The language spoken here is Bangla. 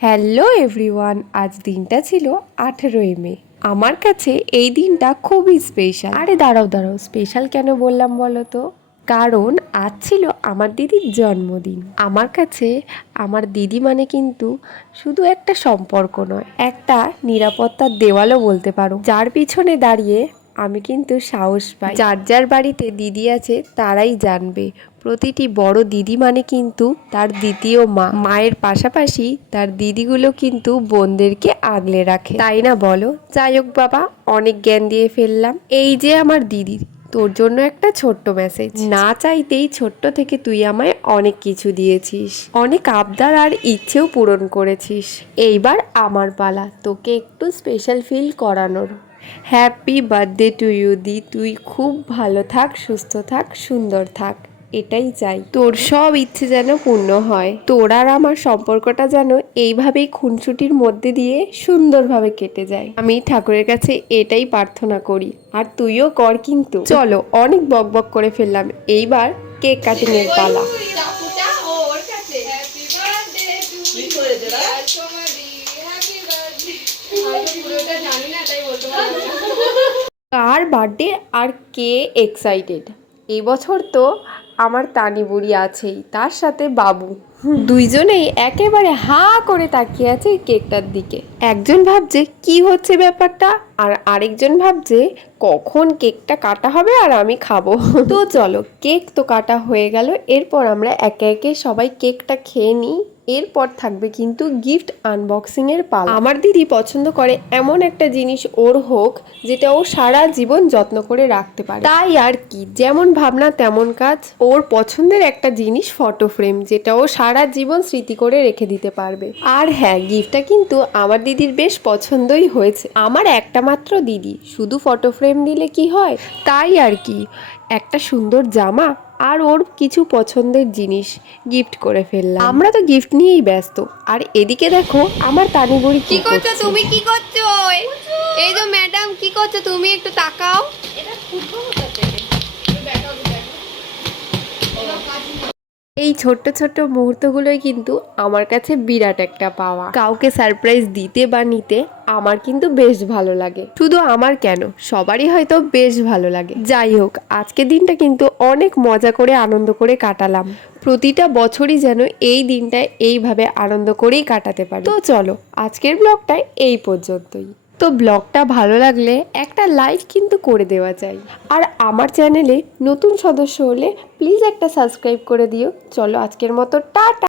হ্যালো এভরিওয়ান, আজ দিনটা ছিল 18ই মে। আমার কাছে এই দিনটা খুবই স্পেশাল। আরে দাঁড়াও দাঁড়াও, স্পেশাল কেন বললাম বলো তো? কারণ আজ ছিল আমার দিদির জন্মদিন। আমার কাছে আমার দিদি মানে কিন্তু শুধু একটা সম্পর্ক নয়, একটা নিরাপত্তার দেওয়ালও বলতে পারো, যার পিছনে দাঁড়িয়ে আমি কিন্তু সাহস পাই। যার যার বাড়িতে দিদি আছে তারাই জানবে, প্রতিটি বড় দিদি মানে কিন্তু তার দ্বিতীয় মা। মায়ের পাশাপাশি তার দিদিগুলো কিন্তু বোনদেরকে আগলে রাখে, তাই না বলো? যাই হোক বাবা, অনেক জ্ঞান দিয়ে ফেললাম। এই যে আমার দিদি, তোর জন্য একটা ছোট্ট মেসেজ। না চাইতেই ছোট্ট থেকে তুই আমায় অনেক কিছু দিয়েছিস, অনেক আবদার আর ইচ্ছেও পূরণ করেছিস। এইবার আমার পালা তোকে একটু স্পেশাল ফিল করানোর। হ্যাপি বার্থডে টু ইউ দি। তুই খুব ভালো থাক, সুস্থ থাক, সুন্দর থাক, এটাই চাই। তোর সব ইচ্ছে যেন পূর্ণ হয়, তোর আর আমার সম্পর্কটা যেন এইভাবেই খুনসুটির মধ্যে দিয়ে সুন্দরভাবে কেটে যায়। আমি ঠাকুরের কাছে এটাই প্রার্থনা করি, আর তুইও কর। কিন্তু চলো, অনেক বকবক করে ফেললাম, এইবার কেক কাটিং এর পালা। কার বার্থডে আর কে এক্সাইটেড? এই বছর তো আমার তানি বুড়ি আছেই, তার সাথে বাবু। দুইজনেই একেবারে হাঁ করে তাকিয়ে আছে কেকটার দিকে। একজন ভাবছে কি হচ্ছে ব্যাপারটা, আর আরেকজন ভাবছে কখন কেকটা কাটা হবে আর আমি খাবো। তো চলো, কেক তো কাটা হয়ে গেল, এরপর আমরা একে একে সবাই কেকটা খেয়ে নিই। এরপর থাকবে কিন্তু গিফট আনবক্সিং এর পালা। আমার দিদি পছন্দ করে এমন একটা জিনিস ওর হোক যেটা ও সারা জীবন যত্ন করে রাখতে পারে। তাই আর কি, যেমন ভাবনা তেমন কাজ। ওর পছন্দের একটা জিনিস ফটো ফ্রেম, যেটা ও সারা জীবন স্মৃতি করে রেখে দিতে পারবে। আর হ্যাঁ, গিফটটা কিন্তু আমার দিদির বেশ পছন্দই হয়েছে। আমার একটা মাত্র দিদি, শুধু ফটো ফ্রেম দিলে কি হয়? তাই আর কি, একটা সুন্দর জামা আর ওর কিছু পছন্দের জিনিস গিফট করে ফেললাম। আমরা তো গিফট নিয়েই ব্যস্ত, আর এদিকে দেখো আমার তানি বুড়ি কি করছো তুমি? কি করছো? এই তো ম্যাডাম, কি করছো তুমি? একটু তাকাও। এই ছোট্ট ছোট্ট মুহূর্তগুলোই কিন্তু আমার কাছে বিরাট একটা পাওয়া। কাউকে সারপ্রাইজ দিতে বা নিতে আমার কিন্তু বেশ ভালো লাগে। শুধু আমার কেন, সবারই হয়তো বেশ ভালো লাগে। যাই হোক, আজকের দিনটা কিন্তু অনেক মজা করে আনন্দ করে কাটালাম। প্রতিটা বছরই যেন এই দিনটা এইভাবে আনন্দ করেই কাটাতে পারি। তো চলো, আজকের ব্লগটা এই পর্যন্তই। তো ব্লগটা ভালো লাগলে একটা লাইক কিন্তু করে দেওয়া যায়, আর আমার চ্যানেলে নতুন সদস্য হলে প্লিজ একটা সাবস্ক্রাইব করে দিও। চলো, আজকের মতো টাটা।